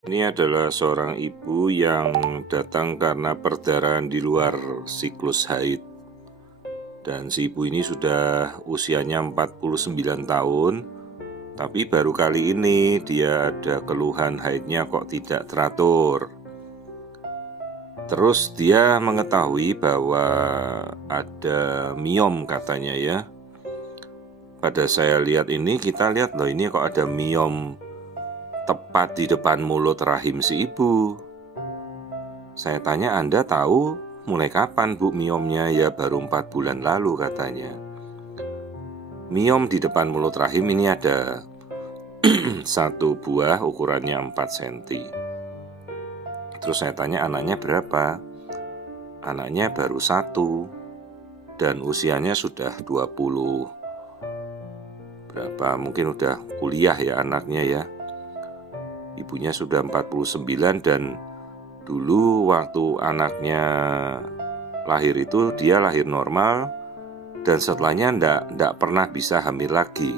Ini adalah seorang ibu yang datang karena perdarahan di luar siklus haid. Dan si ibu ini sudah usianya 49 tahun, tapi baru kali ini dia ada keluhan haidnya kok tidak teratur. Terus dia mengetahui bahwa ada miom katanya ya. Pada saya lihat ini, kita lihat loh ini kok ada miom tepat di depan mulut rahim si ibu. Saya tanya, Anda tahu mulai kapan Bu miomnya? Ya baru 4 bulan lalu katanya. Miom di depan mulut rahim ini ada satu buah ukurannya 4 cm. Terus saya tanya anaknya berapa? Anaknya baru 1 dan usianya sudah 20 berapa, mungkin udah kuliah ya anaknya ya. Ibunya sudah 49 dan dulu waktu anaknya lahir itu dia lahir normal dan setelahnya ndak pernah bisa hamil lagi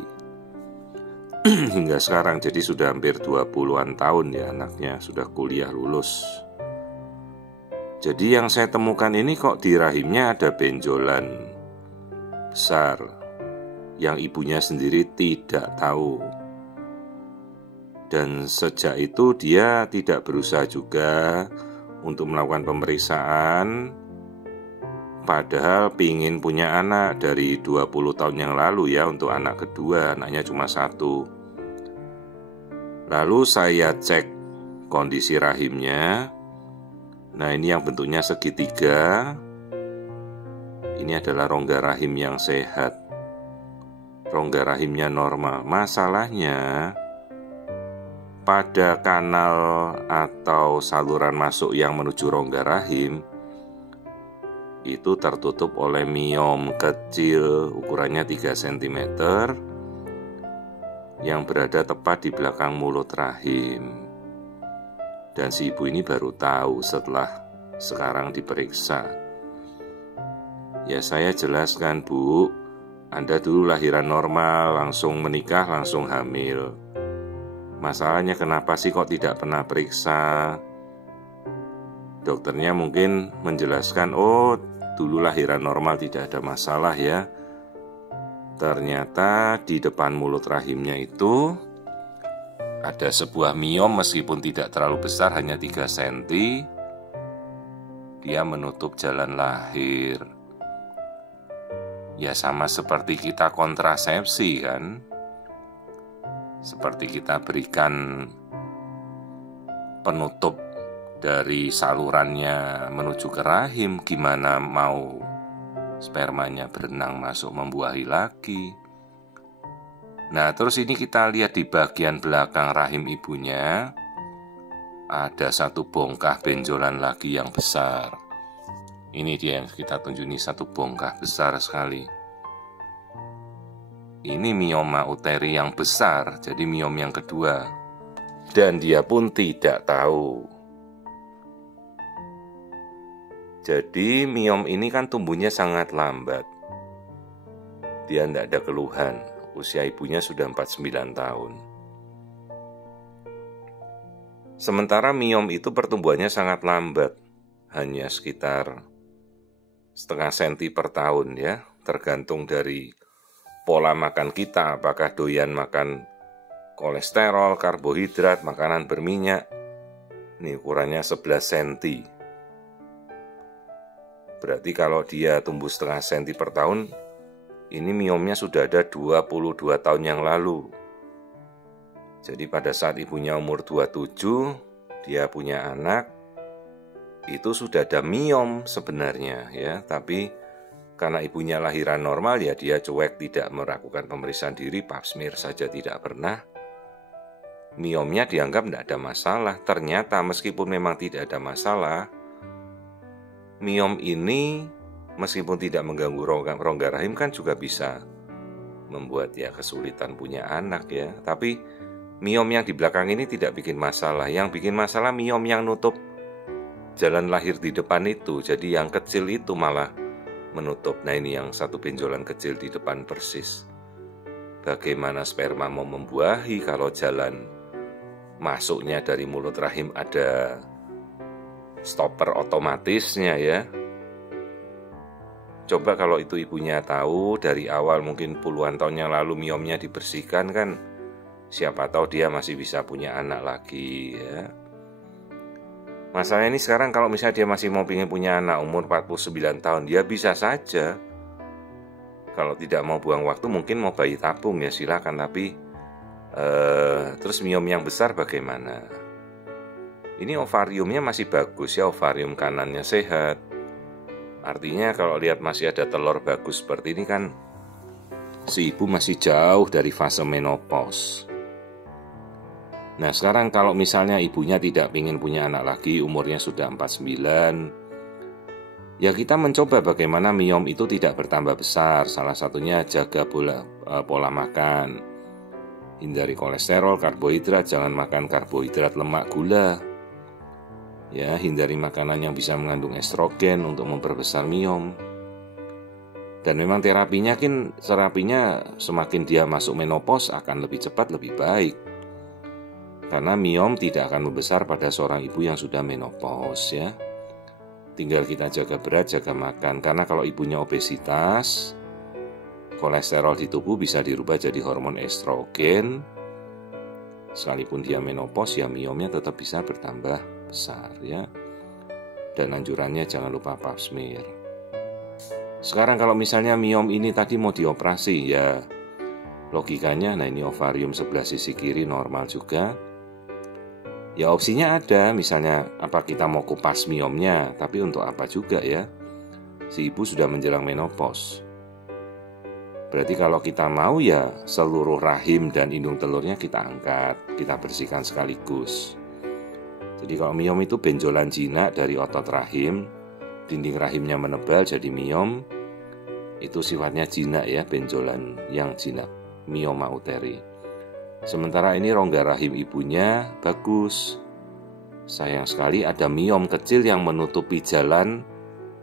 hingga sekarang. Jadi sudah hampir 20-an tahun ya anaknya, sudah kuliah lulus. Jadi yang saya temukan ini kok di rahimnya ada benjolan besar yang ibunya sendiri tidak tahu. Dan sejak itu dia tidak berusaha juga untuk melakukan pemeriksaan, padahal pingin punya anak dari 20 tahun yang lalu ya, untuk anak kedua, anaknya cuma 1. Lalu saya cek kondisi rahimnya. Nah ini yang bentuknya segitiga. Ini adalah rongga rahim yang sehat, rongga rahimnya normal. Masalahnya pada kanal atau saluran masuk yang menuju rongga rahim itu tertutup oleh miom kecil ukurannya 3 cm yang berada tepat di belakang mulut rahim. Dan si ibu ini baru tahu setelah sekarang diperiksa. Ya saya jelaskan, Bu, Anda dulu lahiran normal, langsung menikah, langsung hamil. Masalahnya kenapa sih kok tidak pernah periksa? Dokternya mungkin menjelaskan, oh dulu lahiran normal tidak ada masalah ya. Ternyata di depan mulut rahimnya itu ada sebuah miom meskipun tidak terlalu besar, hanya 3 cm. Dia menutup jalan lahir. Ya sama seperti kita kontrasepsi kan. Seperti kita berikan penutup dari salurannya menuju ke rahim, gimana mau spermanya berenang masuk membuahi lagi. Nah terus ini kita lihat di bagian belakang rahim ibunya ada satu bongkah benjolan lagi yang besar. Ini dia yang kita tunjuk, ini satu bongkah besar sekali. Ini mioma uteri yang besar, jadi miom yang kedua. Dan dia pun tidak tahu. Jadi miom ini kan tumbuhnya sangat lambat. Dia tidak ada keluhan. Usia ibunya sudah 49 tahun. Sementara miom itu pertumbuhannya sangat lambat. Hanya sekitar setengah senti per tahun ya. Tergantung dari pola makan kita, apakah doyan makan kolesterol, karbohidrat, makanan berminyak. Ini ukurannya 11 cm. Berarti kalau dia tumbuh setengah senti per tahun, ini miomnya sudah ada 22 tahun yang lalu. Jadi pada saat ibunya umur 27, dia punya anak, itu sudah ada miom sebenarnya ya, tapi karena ibunya lahiran normal ya dia cuek, tidak melakukan pemeriksaan diri, pap smear saja tidak pernah. Miomnya dianggap tidak ada masalah. Ternyata meskipun memang tidak ada masalah, miom ini meskipun tidak mengganggu rongga rahim kan juga bisa membuat ya kesulitan punya anak ya. Tapi miom yang di belakang ini tidak bikin masalah. Yang bikin masalah miom yang nutup jalan lahir di depan itu. Jadi yang kecil itu malah menutup. Nah ini yang satu benjolan kecil di depan persis. Bagaimana sperma mau membuahi kalau jalan masuknya dari mulut rahim ada stopper otomatisnya ya. Coba kalau itu ibunya tahu dari awal, mungkin puluhan tahun yang lalu miomnya dibersihkan kan, siapa tahu dia masih bisa punya anak lagi ya. Masalahnya ini sekarang kalau misalnya dia masih mau pengen punya anak umur 49 tahun, dia bisa saja. Kalau tidak mau buang waktu mungkin mau bayi tabung ya silakan, tapi terus miom yang besar bagaimana? Ini ovariumnya masih bagus ya, ovarium kanannya sehat. Artinya kalau lihat masih ada telur bagus seperti ini kan, si ibu masih jauh dari fase menopause. Nah sekarang kalau misalnya ibunya tidak ingin punya anak lagi, umurnya sudah 49, ya kita mencoba bagaimana miom itu tidak bertambah besar. Salah satunya jaga pola makan, hindari kolesterol, karbohidrat, jangan makan karbohidrat, lemak, gula. Ya, hindari makanan yang bisa mengandung estrogen untuk memperbesar miom. Dan memang terapinya semakin dia masuk menopause akan lebih cepat lebih baik. Karena miom tidak akan membesar pada seorang ibu yang sudah menopause ya. Tinggal kita jaga berat, jaga makan. Karena kalau ibunya obesitas, kolesterol di tubuh bisa dirubah jadi hormon estrogen. Sekalipun dia menopause ya miomnya tetap bisa bertambah besar ya. Dan anjurannya jangan lupa pap smear. Sekarang kalau misalnya miom ini tadi mau dioperasi ya, logikanya nah ini ovarium sebelah sisi kiri normal juga. Ya opsinya ada, misalnya apa kita mau kupas miomnya, tapi untuk apa juga ya? Si ibu sudah menjelang menopause. Berarti kalau kita mau ya seluruh rahim dan indung telurnya kita angkat, kita bersihkan sekaligus. Jadi kalau miom itu benjolan jinak dari otot rahim, dinding rahimnya menebal jadi miom, itu sifatnya jinak ya, benjolan yang jinak, mioma uteri. Sementara ini rongga rahim ibunya bagus. Sayang sekali ada miom kecil yang menutupi jalan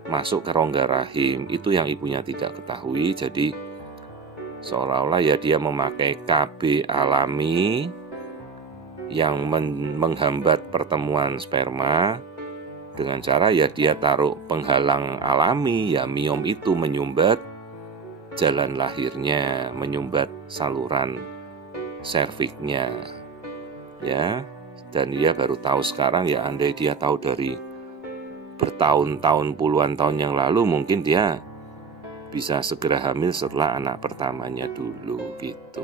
masuk ke rongga rahim. Itu yang ibunya tidak ketahui. Jadi seolah-olah ya dia memakai KB alami yang menghambat pertemuan sperma. Dengan cara ya dia taruh penghalang alami, ya miom itu menyumbat jalan lahirnya, menyumbat saluran serviknya ya. Dan dia baru tahu sekarang ya, andai dia tahu dari bertahun-tahun puluhan tahun yang lalu, mungkin dia bisa segera hamil setelah anak pertamanya dulu gitu.